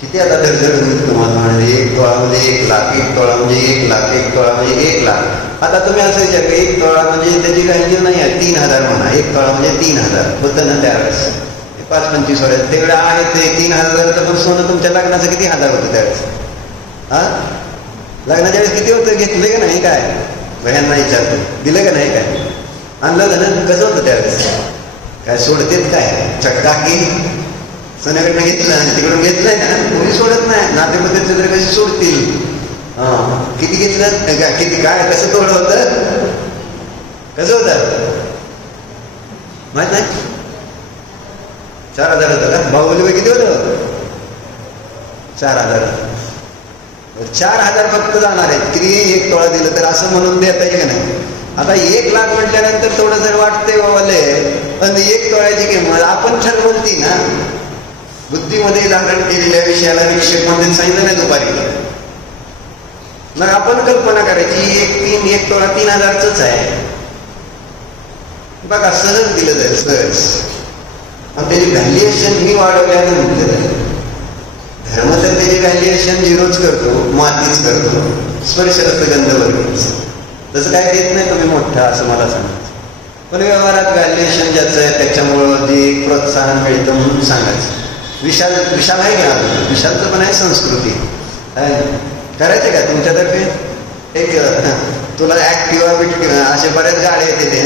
किती आता धडधड होईल तुम्हाला म्हणाले 1 तोळा म्हणजे 1 लाख, 1 तोळा म्हणजे 1 लाख, 1 तोळा म्हणजे 1 लाख. आता तुम्ही असं विचार 1 तोळा म्हणजे त्याची व्हॅल्यू नाही आहे, 3000 म्हणा, 1 तोळा म्हणजे 3000 होतं ना त्यावेळेस. 5-25 वर्ष तेवढं आहे ते 3000चं पण सोनं तुमच्या लग्नाचं किती हजार होतं त्यावेळेस? हा लग्नाच्या वेळेस किती होतं? घेतलं का नाही? काय बह्यांना विचारतो, दिलं का नाही? काय आणलं का ना? कसं होतं त्यावेळेस? काय सोडतेत काय चक्का की सोन्याकडनं घेतलं आणि तिकडून घेतलंय ना, कोणी सोडत नाही. नातेपद्धतीचे तर कशी सोडतील? किती घेतलं, किती काय कसं तोडलं होतं, कसं होतं माहित नाही? 4000 होतं का? बाहुबली किती होतं? 4000. 4000 फक्त जाणार आहेत. किती 1 तोळा दिलं तर असं म्हणून देता येईल का नाही? आता 1 लाख म्हटल्यानंतर थोडं जर वाटतंय बाबाले, पण 1 तोळ्याची किंमत आपण ठरवली ना, बुद्धीमध्ये धारण केलेल्या विषयाला निक्षेपमध्ये सांगितलं नाही दुपारी. मग आपण कल्पना करायची 1 तोळा 3000च आहे बघा, सहज दिलं जाईल सहज. त्याची व्हॅल्युएशन मी वाढवल्यानंतर धर्म तर त्याची व्हॅल्युएशन 0च करतो, मातीच करतो, स्पर्शरक्त गंधवर्गीच. तसं काय देत नाही तुम्ही मोठं असं मला सांगायचं. पण व्यवहारात व्हॅल्युएशन ज्याचं आहे त्याच्यामुळं जे प्रोत्साहन मिळतं म्हणून सांगायचं. विशाल आहे का? विशालचं पण आहे संस्कृती करायचे का तुमच्यातर्फे? एक तुला ऍक्टिवा बिट असे बऱ्याच गाड्या येते, ते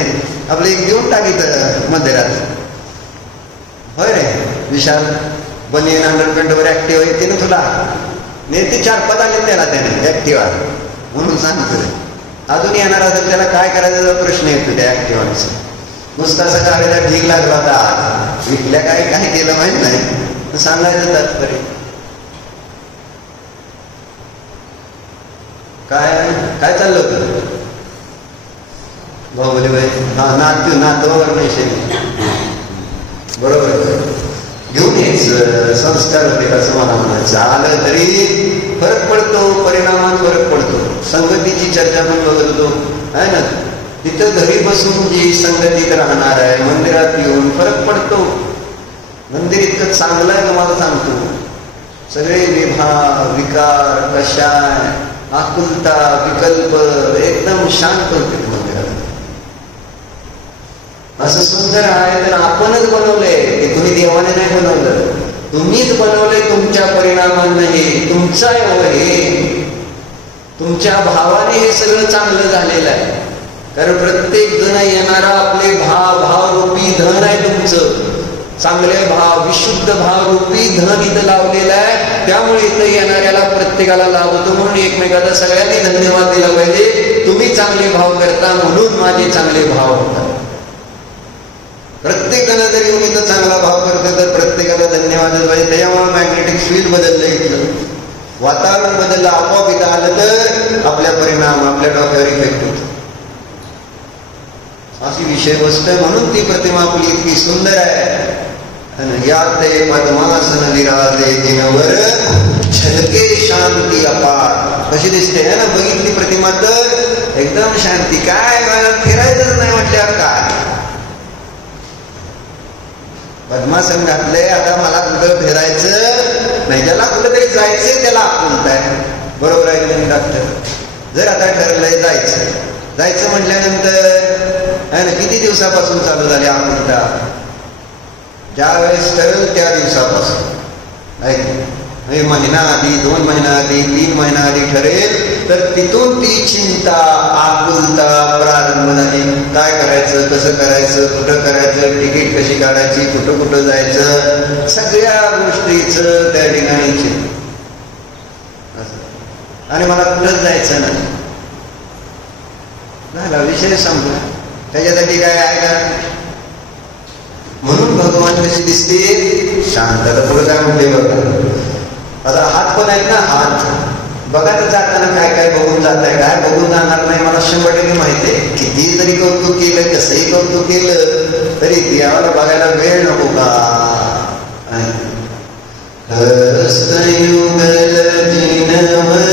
आपलं एक देऊन टाकीत मध्यरात. होय रे विशाल, बनियन अंडरपॅन्टवर ऍक्टिवा येते ना तुला? नेते 4-5 आले त्याला त्याने ऍक्टिवा म्हणून सांगतो. अजून येणार असेल त्याला काय करायचा प्रश्न येतो त्या ऍक्टिवाचा. नुसता असा गाडीला ढीग लागला होता, विकल्या काय केलं माहित नाही, सांगायचं तात्पर्य काय चाललं होतं? बाहुबली बाई नातवावर नाही बरोबर घेऊन यायचं संस्कार होते असं मला म्हणायचं. आलं तरी फरक पडतो, परिणामात फरक पडतो. संगतीची चर्चा पण बदलतो आहे ना. तिथं घरी बसून जी संगतीत राहणार आहे, मंदिरात येऊन फरक पडतो. मंदिर इतकं चांगलं आहे तुम्हाला सांगतो, सगळे विभाग, विकार, कषाय, आकुलता, विकल्प एकदम शांत होते मंदिरात. असं सुंदर आहे. तर आपणच बनवलंय, ते कुणी देवाने नाही बनवलं, तुम्हीच बनवलंय तुमच्या परिणामानं. हे तुमचं आहे, हे तुमच्या भावाने हे सगळं चांगलं झालेलं आहे. कारण प्रत्येक जण येणारा आपले भावरूपी धन आहे तुमचं. चांगले भाव, विशुद्ध भावरूपी धन इथं लावलेलं आहे. त्यामुळे इथं येणाऱ्याला प्रत्येकाला लाभ होतो. म्हणून एकमेकाला सगळ्यांनी धन्यवाद दिला पाहिजे. तुम्ही चांगले भाव करता म्हणून माझे चांगले भाव होतात. प्रत्येक जण जर येऊन इथं चांगला भाव करतो तर प्रत्येकाला धन्यवाद पाहिजे. त्याच्यामुळे मॅग्नेटिक फील्ड बदललं, इथलं वातावरण बदललं. आपोआप इथं आलं तर आपल्या परिणाम, आपल्या डोक्यावर इफेक्ट होतो. अशी विषय गोष्ट. म्हणून ती प्रतिमा आपली इतकी सुंदर आहे. यात पद्मासन विराजे जिनवर झलके शांती अपार. कशी दिसते है ना, बघितली प्रतिमा तर एकदम शांती. काय फिरायचंच नाही म्हटल्यावर काय, पद्मासन घातलंय, आता मला कुठं फिरायचं नाही. ज्याला कुठंतरी जायचंय त्याला आपुलता आहे. बरोबर आहे तुम्ही डॉक्टर. जर आता ठरलंय जायचं म्हटल्यानंतर किती दिवसापासून चालू झाली आपुलता? ज्या वेळेस ठरेल त्या दिवसापासून, महिना आधी, 2 महिना आधी, 3 महिना आधी ठरेल तर तिथून ती चिंता, आकुलता प्रारंभ झाली. काय करायचं, कसं करायचं, कुठं करायचं, तिकीट कशी काढायची, कुठं जायचं, सगळ्या गोष्टीचं त्या ठिकाणी चिंता. आणि मला कुठंच जायचं नाही झाला विषय संपला. त्याच्यासाठी काय आहे का? म्हणून भगवान कशी दिसते? शांत. आता पुढे काय म्हणते बघा. आता हात पण आहेत ना, हात बघा तर जाताना काय काय बघून जात आहे, काय बघून जाणार नाही मला 100% माहिती आहे. किती जरी कौतुक केलं, कसंही कौतुक केलं तरी देवाला बघायला वेळ नको का? हस्तयुगल जिनवर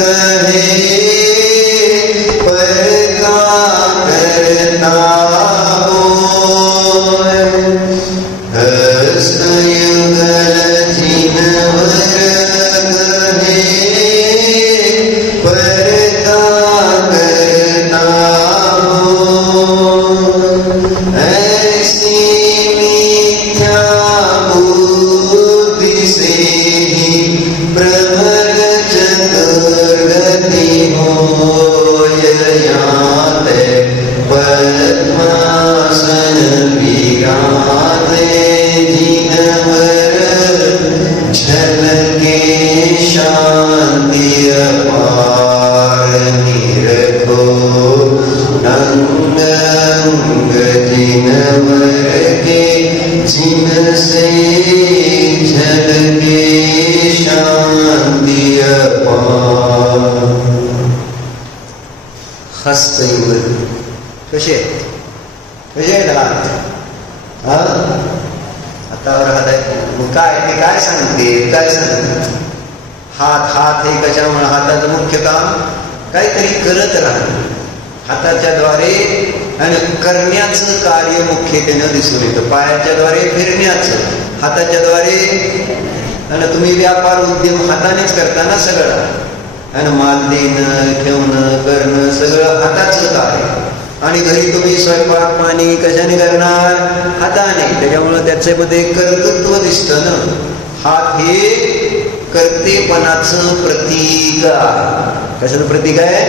कहे परका करता होय. हस्तयुगल जिनवर कहे परका करता होय. ऐसी मिथ्या बुद्धि से ही प्रबल चतुर्गति होय. याते पद्मासन विराजे जिनवर झलके शांति अपार. निरखो अंग अंग जिनवर के जिनसे झलके शांति अपार. हस्तयुगल कसे हात? हातावर हात आहे. काय ते काय सांगते? हात हे कशामुळे? हाताचं मुख्य काम काहीतरी करत राहणं. हाताच्या द्वारे आणि करण्याचं कार्य मुख्यतेनं दिसून येतं. पायाच्या द्वारे फिरण्याचं, हाताच्या द्वारे. आणि तुम्ही व्यापार उद्यम हातानेच करताना सगळं, आणि माल देणं, ठेवणं, करणं सगळं हाताचं कार्य. आणि घरी तुम्ही स्वयंपाक पाणी कशाने करणार? हाताने. त्याच्यामुळे त्याच्यामध्ये कर्तृत्व दिसतं ना. हात हे कर्तेपणाचं प्रतीक आहे. कशाचं प्रतीक आहे?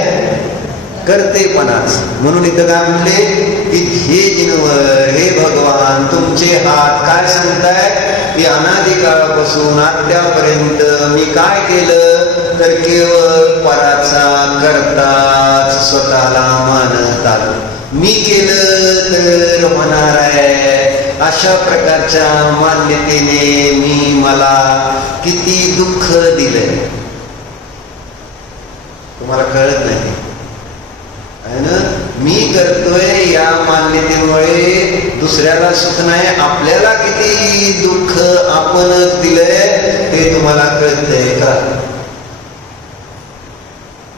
कर्तेपणाच. म्हणून इथं काय म्हणले की हे जिनवर, हे भगवान तुमचे हात काय सांगतायत की अनादिकाळापासून आत्यापर्यंत मी काय केलं तर केवळ पराचा करताच स्वतःला मानत आलो. मी केलं तर होणार आहे अशा प्रकारच्या मान्यतेने मी मला किती दुःख दिलंय तुम्हाला कळत नाही. मी करतोय या मान्यतेमुळे दुसऱ्याला सुख नाही, आपल्याला किती दुःख आपणच दिलंय हे तुम्हाला कळतंय का?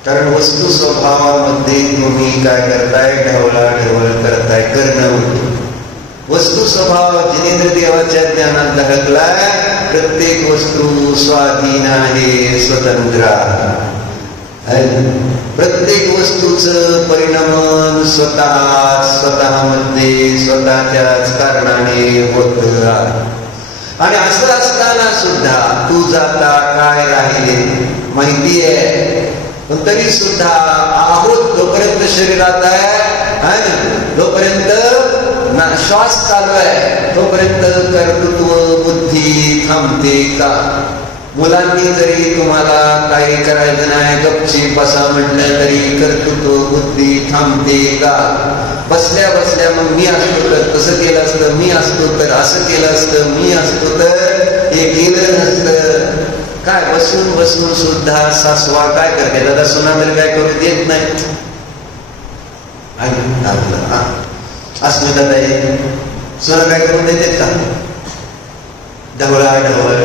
कारण वस्तू स्वभावामध्ये तुम्ही काय करताय, ढवळाढवळ करताय, करणं. वस्तू स्वभाव जिनेंद्र देवाच्या ज्ञानात धडकलाय. प्रत्येक वस्तू स्वाधीन आहे, स्वतंत्र आहे. प्रत्येक वस्तूचं परिणाम स्वतःमध्ये स्वतःच्याच कारणाने होत आहे. आणि असं असताना सुद्धा तू जाता काय राहिले माहिती आहे. पण तरी सुद्धा आहोत जोपर्यंत शरीरात आहे, जोपर्यंत श्वास चालू आहे, तोपर्यंत कर्तृत्व बुद्धी थांबते का? मुलांनी जरी तुम्हाला काही करायचं नाही, गपचीप बसा म्हटलं तरी कर्तृत्व बुद्धी थांबते का? बसल्या बसल्या मग मी असतो तर तसं केलं असतं, मी असतो तर असं केलं असतं, मी असतो तर हे केलं नसतं. काय बसून बसून सुद्धा सासवा काय करते, दादा सुना तर काय करू देत नाही. अस्मिता ताई सुना काय करून देतात का? ढवळाढवळ.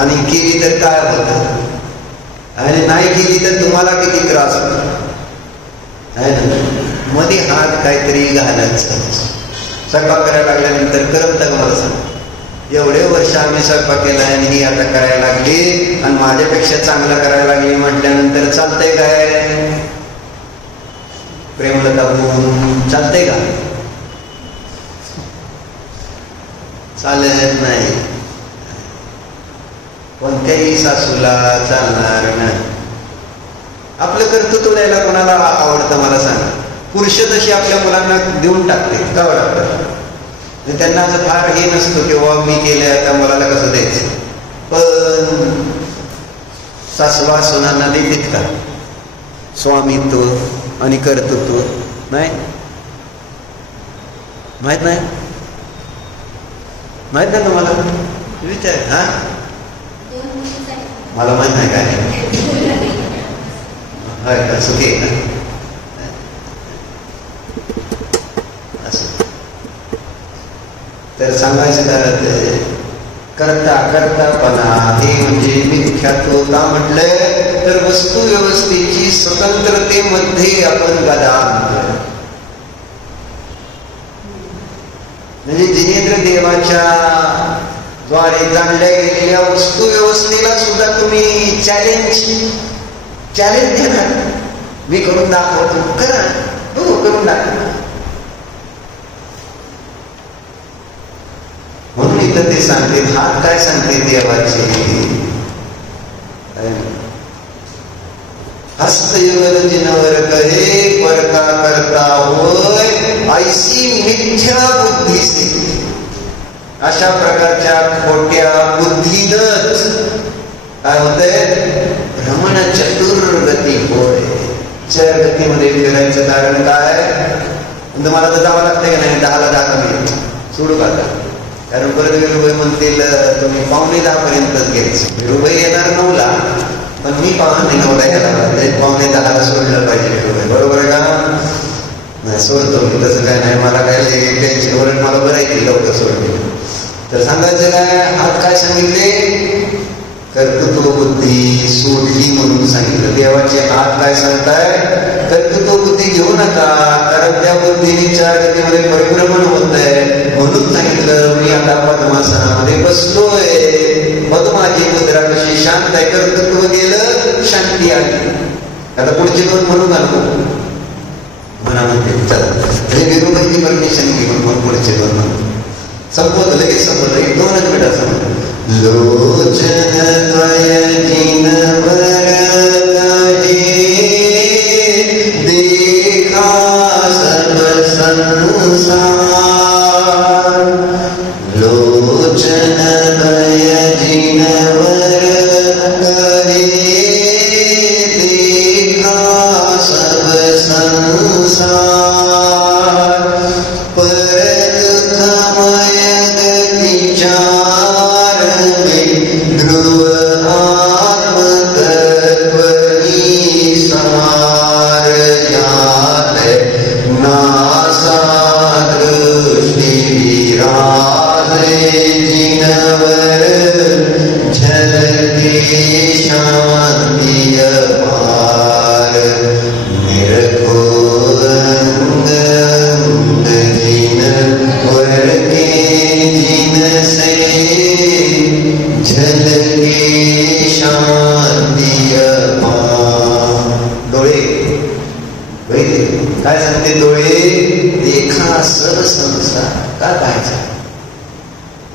आणि केली तर काय होत, आणि नाही केली तर तुम्हाला किती त्रास होतो आहे ना. मध्ये हात काहीतरी घालायचं. स्वयंपाक करायला लागल्यानंतर करमत का मला सांग. एवढे वर्ष आम्ही स्वयंपाक केला आणि ही आता करायला लागली आणि माझ्यापेक्षा चांगला करायला लागली म्हटल्यानंतर चालतंय काय? प्रेमलता बोलून चालतंय का? चालत नाही. कोणत्याही सासूला चालणार नाही. आपलं कर्तृत्व द्यायला कोणाला आवडतं मला सांगा. पुरुष तशी आपल्या मुलांना देऊन टाकते का वाटतं. त्यांना असं फार हे नसतं की बाबा मी केलं आता मुलाला कसं द्यायचं. पण सासवा सुनांना देतात का स्वामित्व आणि कर्तृत्व? नाही. माहित नाही, माहित नाही तुम्हाला? विचार. हा मला माहित नाही काय का सुखी आहे ना. तर सांगायचं करता करतापणा हे म्हणजे मिथ्यात्व का म्हटलंय तर वस्तू व्यवस्थेची स्वतंत्रतेमध्ये आपण गदा आणतोय. म्हणजे जिनेंद्र देवाच्या द्वारे जाणल्या गेलेल्या वस्तू व्यवस्थेला सुद्धा तुम्ही चॅलेंज देणार. मी करून दाखवतो, करा, हो करून दाखव. म्हणून इथं ते सांगते, हात काय सांगते देवाचे, हस्तयुगल जिनवर कहे परका करता होय ऐसी मिथ्या बुद्धीसे. अशा प्रकारच्या खोट्या बुद्धीनच काय होतंय, भ्रमण चतुर्गती होय. चरगतीमध्ये फिरायचं कारण काय? तुम्हाला तर जावं लागतंय का नाही? 10ला 10 कमी सोडू का? कारण परत विरुबाई म्हणतील तुम्ही 9:45 घ्यायचं. विरुबाई येणार 9ला, पण मी 9:45 यायला लागते. 9:10 सोडलं पाहिजे विरुबाई, बरोबर आहे का? नाही सोडतो मी, तसं काय नाही. मला काय टेन्शन वरून मला बरं आहे लवकर सोडले. तर सांगायचं काय, हात काय सांगितले? कर्तृत्व बुद्धी सोडली म्हणून सांगितलं. देवाचे हात काय सांगताय? कर्तृत्व बुद्धी घेऊ नका, कारण त्या बुद्धीने 4 गतीमध्ये परिभ्रमण होत आहे. म्हणून सांगितलं मी आता पद्मासनामध्ये बसलोय. पद्माची मुद्रा कशी शांत आहे, कर्तृत्व गेलं शांती आली. आता पुढचे 2 म्हणू घालतो म्हणा म्हणते. चला विरोधाची परमिशन घेऊन मग पुढचे 2 म्हणतो. संपवत लगेच संपवत 2च मिनिटात संपवत. लोचन द्वय जिनवर कहे देखा सब संसार. लोचन द्वय जिनवर कहे देखा सब संसार. ध्रुव आत्म जिनवर झलके शांति अपार निरखो अंग अंग जिनवर के जिन से झलके शांति अपार. डोळे काय सांगते? डोळे देखा सर्व संसार का पाहायचा?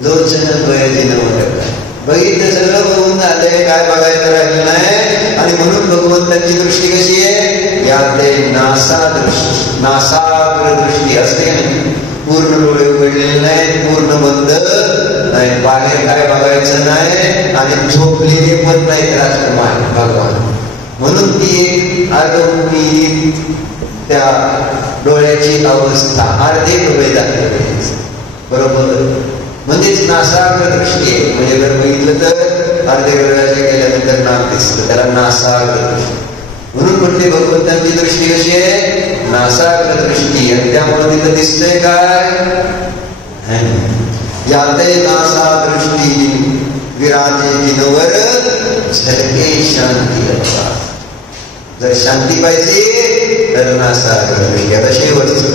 लोचन बघायचे नव्हतं. बघितलं सगळं बघून झालंय, काय बघायचं राहिलं नाही. आणि म्हणून भगवंताची दृष्टी कशी आहे? यातले नासाग्र दृष्टी असते. पूर्ण डोळे उघडलेले नाही, पूर्ण बंद नाही, बाहेर काय बघायचं नाही आणि झोपलेले पण नाही राजकुमार भगवान. म्हणून ती एक आगमनी त्या डोळ्याची अवस्था अर्धे डोळे दाखवले बरोबर. म्हणजेच नासाग्र दृष्टी आहे. म्हणजे जर बघितलं तर अर्धे डोळ्याचे गेल्यानंतर नाक दिसतं, त्याला नासाग्र दृष्टी म्हणून म्हटले. भगवंतांची दृष्टी कशी आहे? नासाग्र दृष्टी. आणि त्यामुळे तिथं दिसतंय काय? याते नासा दृष्टी विराजे जिनवर झलके शांती अपार. जर शांती पाहिजे तर नासाग्र दृष्टी. आता शेवटचं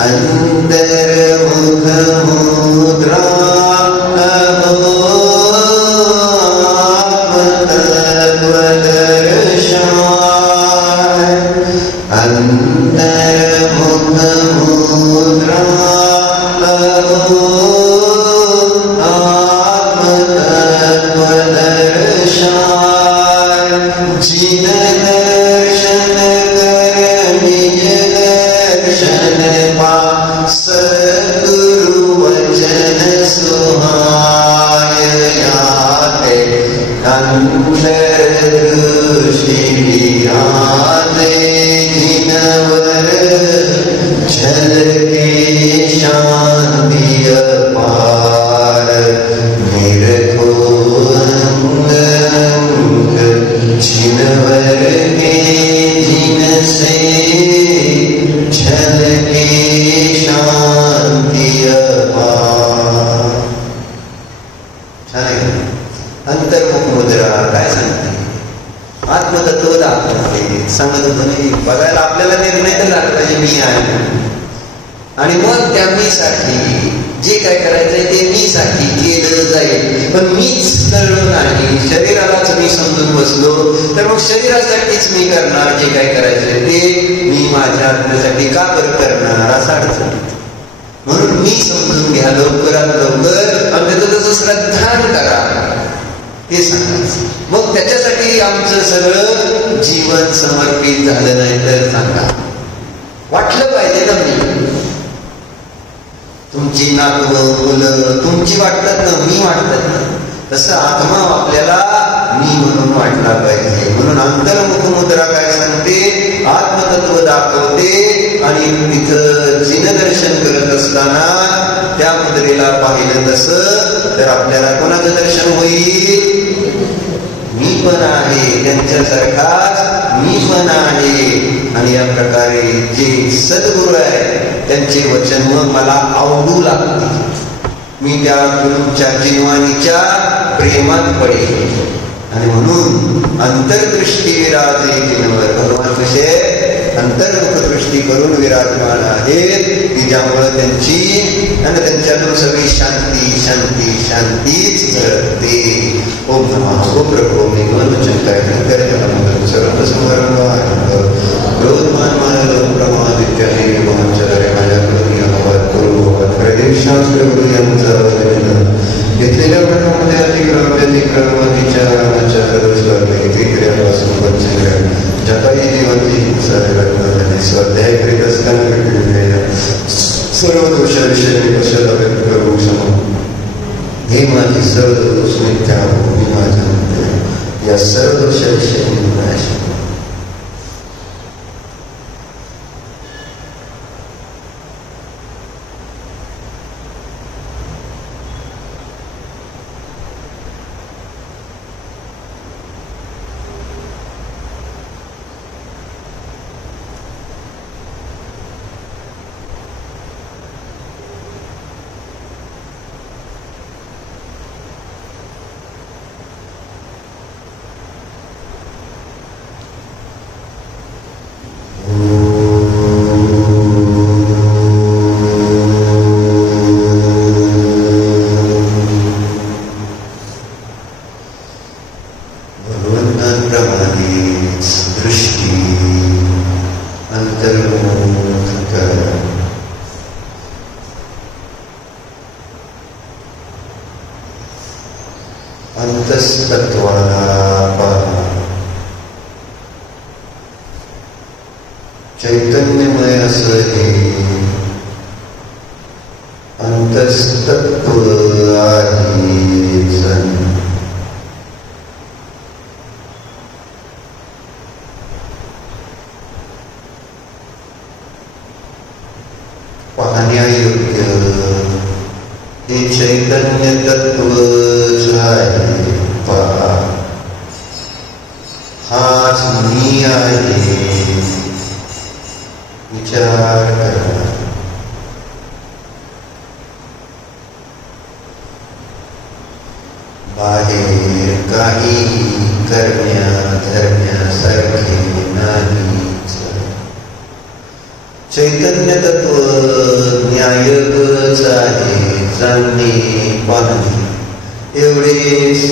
अंतर्मुख मुद्रा आत्मतत्वदर्शन. अंतर्मुख मुद्रा आत्मतत्वदर्शन. जिन दर्शन कर निज दर्शन पा सद्गुरु वचन सुहाय. याते अंतर्दृष्टि विराजे जिनवर झलके शांति अपार निरखो अंग अंग जिनवर के जिन से झलके शांति अपार. अंतर्मुख मुद्रा काय सांगते? आत्मतत्व दाखवते. सांगत होतो नाही, बघायला आपल्याला निर्णय तर झाला पाहिजे मी आहे. आणि मग त्या मी साठी जे काय करायचंय ते मी साठी केलं जाईल. पण मीच कळलो नाही, शरीरालाच मी समजून बसलो तर मग शरीरासाठीच मी करणार. जे काय करायचंय ते मी माझ्या आत्म्यासाठी का बरं करणार असा अडचण. म्हणून मी समजून घ्या लवकरात लवकर आणि त्याचं जसं श्रद्धान करा ते सांगायचं. मग त्याच्यासाठी आमचं सगळं जीवन समर्पित झालं नाही तर सांगा. वाटलं पाहिजे ना मी. तुमची नातवं मुलं तुमची वाटतात ना, मी वाटतात ना, तसं आत्मा आपल्याला मी म्हणून वाटला पाहिजे. म्हणून अंतर्मुख मुद्रा काय सांगते? आत्मतत्व दाखवते. आणि तिथं जिनदर्शन करत असताना त्या मुद्रेला पाहिलं तसं तर आपल्याला कोणाचं दर्शन होईल? मी पण आहे, त्यांच्यासारखाच मी पण आहे. आणि या प्रकारे जे सद्गुरू आहे त्यांचे वचन मग मला आवडू लागते. मी त्या गुरूंच्या जिनवाणीच्या प्रेमात पडेल. आणि म्हणून अंतर्दृष्टी विराजे जिनवर. भगवान कसे अंतर्मुख दृष्टी करून विराजमान आहेत की ज्यामुळे त्यांची आणि त्यांच्यातून सगळी शांती शांती शांतीच झळकते. ओम नमः ओम प्रभो मी मनोचिंताय सर्व समरण क्रोधमान मानव प्रमादित्याने विमानचरे माझ्याकडून अनुवाद करू शास्त्र गुरु यांचा घेतलेल्या प्रमाणामध्ये अतिक्रमातीच्या रामाच्या क्रियापासून वंचन जपाई जीवाची हिंसा स्वाध्याय करीत असताना घडलेल्या सर्व दोषाविषयी कशाला व्यक्त करू क्षमा. हे माझी सर्व दोष मिथ्या मी माझ्या या सर्व दोषाविषयी अंतस्तत्वाला पहा. चैतन्यमय असं हे अंतस्तत्व आहे जण. पाहण्यायोग्य हे चैतन्य तत्वच आहे. पहा, हाच मी आहे. विचार करा. बाहेर काही करण्या धरण्यासारखे नाहीच. चैतन्य तत्व न्यायच आहे. जाणणे पाहणे एवढेच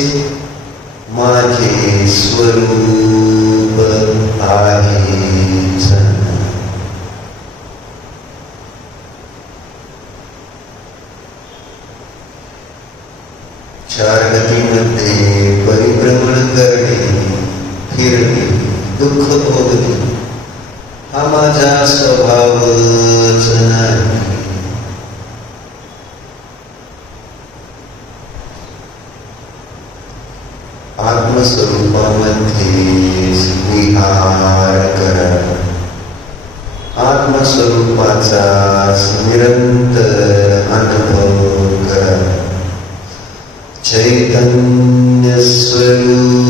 माझे स्वरूप आहे. चार गतीमध्ये परिभ्रमण करणे, फिरणे, दुःख भोगणे हा माझा स्वभावच नाही. आत्मस्वरूपामध्ये विहार करा. आत्मस्वरूपाचा निरंतर अनुभव करा. चैतन्य स्वरूप